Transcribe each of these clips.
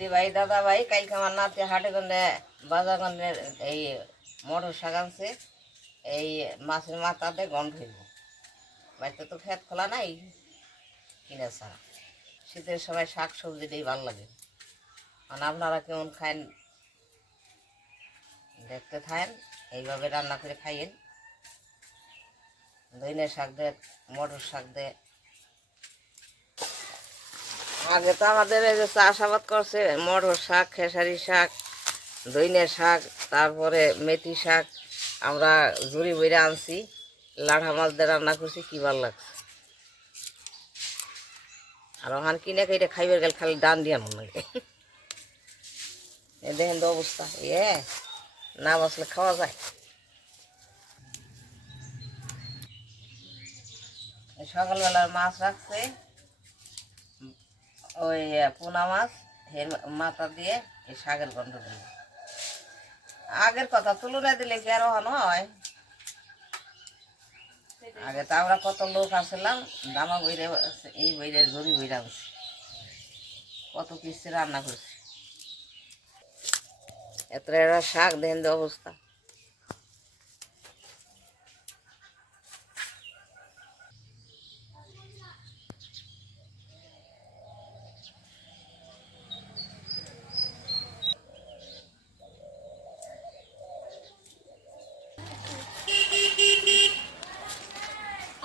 দিদি ভাই, দাদা ভাই, কালকে আমার নাতি হাটে গন্ডে বাজার এই মটর আনছে। এই মাছের মাথাতে গন্ধ হইব। বাড়িতে তো খেত খোলা নাই, কিনে ছাড়া। শীতের সময় শাক সবজি দিয়ে ভালো লাগে। মানে আপনারা কেমন খান দেখতে থাকেন, এইভাবে রান্না করে খাইয়েন। দইনে শাক দে মটর শাক দে আগে তো আমাদের এই যে চাষাবাদ করছে, মটর শাক, খেসারি শাক দইনে শাক, তারপরে মেথি শাক, আমরা জুড়ি বইরে আনছি, লাঠা মাছ দিয়ে রান্না করছি, কি ভালো লাগছে? আর ওখান কিনে কেটে খাইবার গেল খালি ডান দিয়া মন লাগে দেখেন তো অবস্থা ইয়ে না বসলে খাওয়া যায়। সকালবেলার মাছ রাখছে। ওই পোনা মাছ এর মাথা দিয়ে এই শাকের গন্ধ দিল। আগের কথা তুলনায় দিলে কি আর হয়? আগে তো আমরা কত লোক আসলাম দামা বইরে এই বইরে জরি বইরে আনছি কত কিস্তি রান্না করছি। এত শাক দেন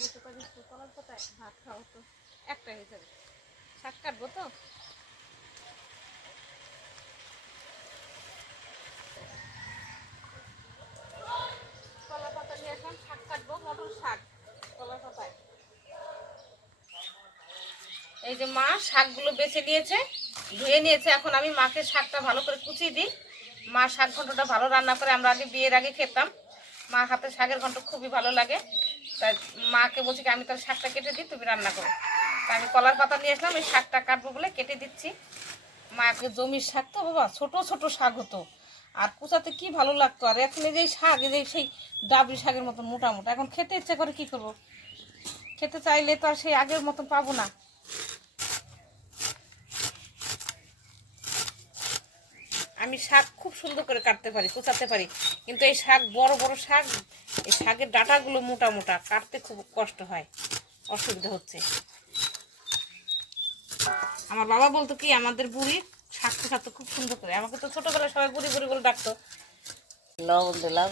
আমি তো? ভাত খাওয়া একটা হিসেবে শাক কাটবো তো? কলা আসলাম, শাক কাটবো শাক কলার পাতায়। এই যে মা শাকগুলো বেছে নিয়েছে, ধুয়ে নিয়েছে। এখন আমি মাকে শাকটা ভালো করে কুচিয়ে দিই। মা শাক ঘন্টটা ভালো রান্না করে, আমরা আগে বিয়ের আগে খেতাম। মা হাতে শাকের ঘন্ট খুবই ভালো লাগে। তাই মাকে বলছি আমি তাহলে শাকটা কেটে দিই, তুমি রান্না করো। তা আমি কলার পাতা নিয়ে আসলাম, এই শাকটা কাটবো বলে কেটে দিচ্ছি। মাকে জমির শাক তো, বাবা, ছোট ছোট শাক হতো। আর কুচাতে কি ভালো লাগতো, আর এখন এই যে শাক, এই যে সেই ডাবরি শাকের মতন মোটা মোটা, এখন খেতে ইচ্ছে করে কি করব? খেতে চাইলে তো আর সেই আগের মতন পাবো না। আমি শাক খুব সুন্দর করে কাটতে পারি, কুচাতে পারি। কিন্তু এই শাক, বড় বড় শাক, এই শাকের ডাটাগুলো মোটা মোটা, কাটতে খুব কষ্ট হয়। অসুবিধা হচ্ছে। আমার বাবা বলতো কি, আমাদের বুড়ি শাক কুচাতে খুব সুন্দর করে, আমাকে তো ছোটবেলায় সবাই বুড়ি বুড়ি বলে ডাকতো। লবণ দিলাম।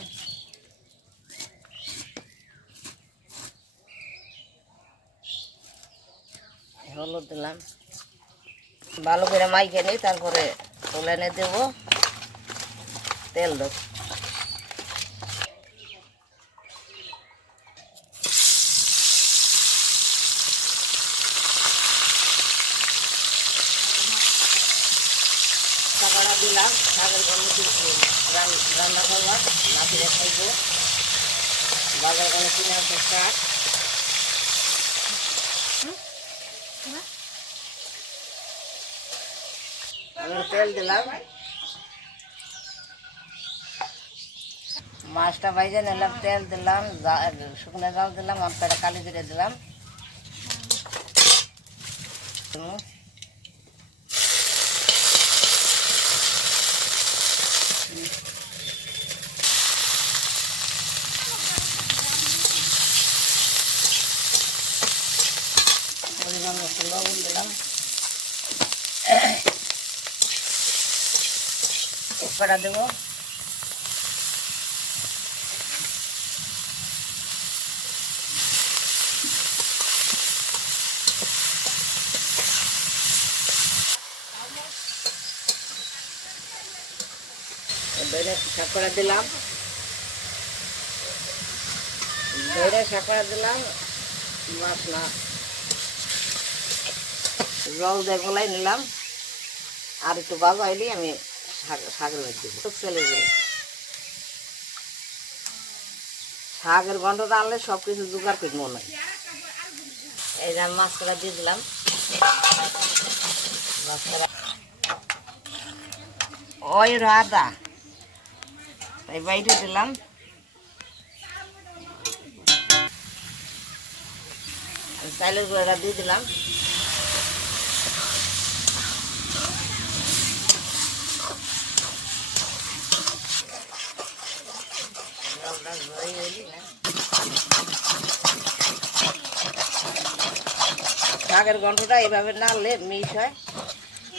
হলুদ দিলাম। ভালো করে মাইকে নিই তারপরে তুলে এনে দেব। তেল টাকাটা দিলাম শাকের গন্ধ রান্না করবার নাতিরা খাইব। বাজার করে কিনে আনতে তেল দিলাম। মাছটা বাইজে নিলাম, তেল দিলাম শুকনো জল দিলাম আপনারা কালি জিরে দিলাম। পরিমাণ মতো দেবো দইটা সাকড়া দিলাম। দইটা সাকড়া দিলাম মাছ না জল দিয়ে গলাই নিলাম। আর একটু বাজাইলে, আমি শাক, শাকের মধ্যে চলে যাবে শাকের গন্ধটা আনলে সব কিছু জোগাড় করে মনে হয় এই যে আমি মাছটা দিয়ে দিলাম। মাছটা ওই আদা এই বাইরে দিলাম। চাইলের গুঁড়াটা দিয়ে দিলাম। না শাকের গন্ধটা এইভাবে নাড়লে মিশ হয়,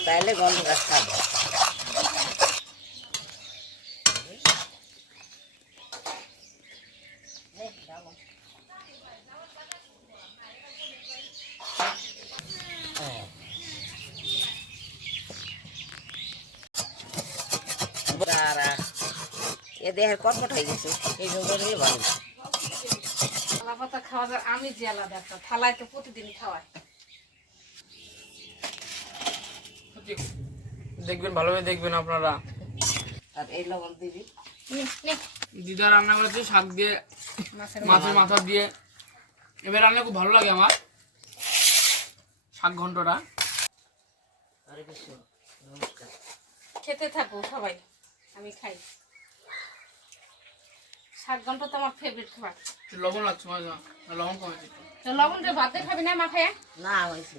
তাইলে গন্ধটা খাবে তারা এ দেহের কটমট হয়ে গেছে এই জন্য ভালো। কলা পাতা খাওয়া যায় আমি যে আলাদা একটা থালায় তো প্রতিদিন খাওয়াই। দেখবেন ভালোভাবে দেখবেন আপনারা। আর এই লবণ দিবি দিদা রান্না করেছে শাক দিয়ে মাছের মাছের মাথা। দিয়ে। এবার রান্না খুব ভালো লাগে আমার শাক ঘন্টটা খেতে থাকো সবাই আমি খাই। শাক ঘন্ট তো আমার ফেভারিট খাবার। একটু লবণ লাগছে। লবণ কমেছে লবণ দিয়ে ভাতে খাবি না মাখায় না হয়েছে।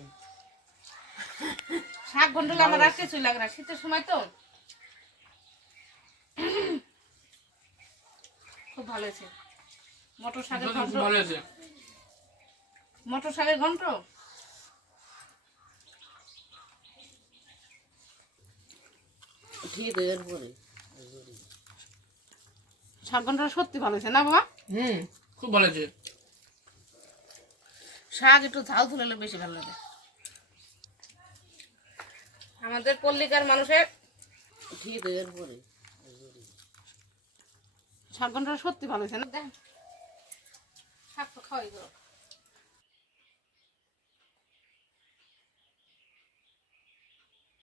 শাক আমার আর কিছুই লাগে না। শীতের সময় তো। খুব ভালো হয়েছে। মটর শাকের ঘন্ট। ভালো হয়েছে। মটর শাকের ঘন্ট? ঠিক এর পরে শাক ঘন্টটা সত্যি ভালো হয়েছে না বাবা? হুম খুব ভালো হয়েছে। শাক একটু ঝাল তুলে বেশি ভালো লাগে। আমাদের পল্লিকার মানুষের ঠিক এর পরে শাক ঘন্টটা সত্যি ভালো হয়েছে না? দেখ শাক তো খাওয়াই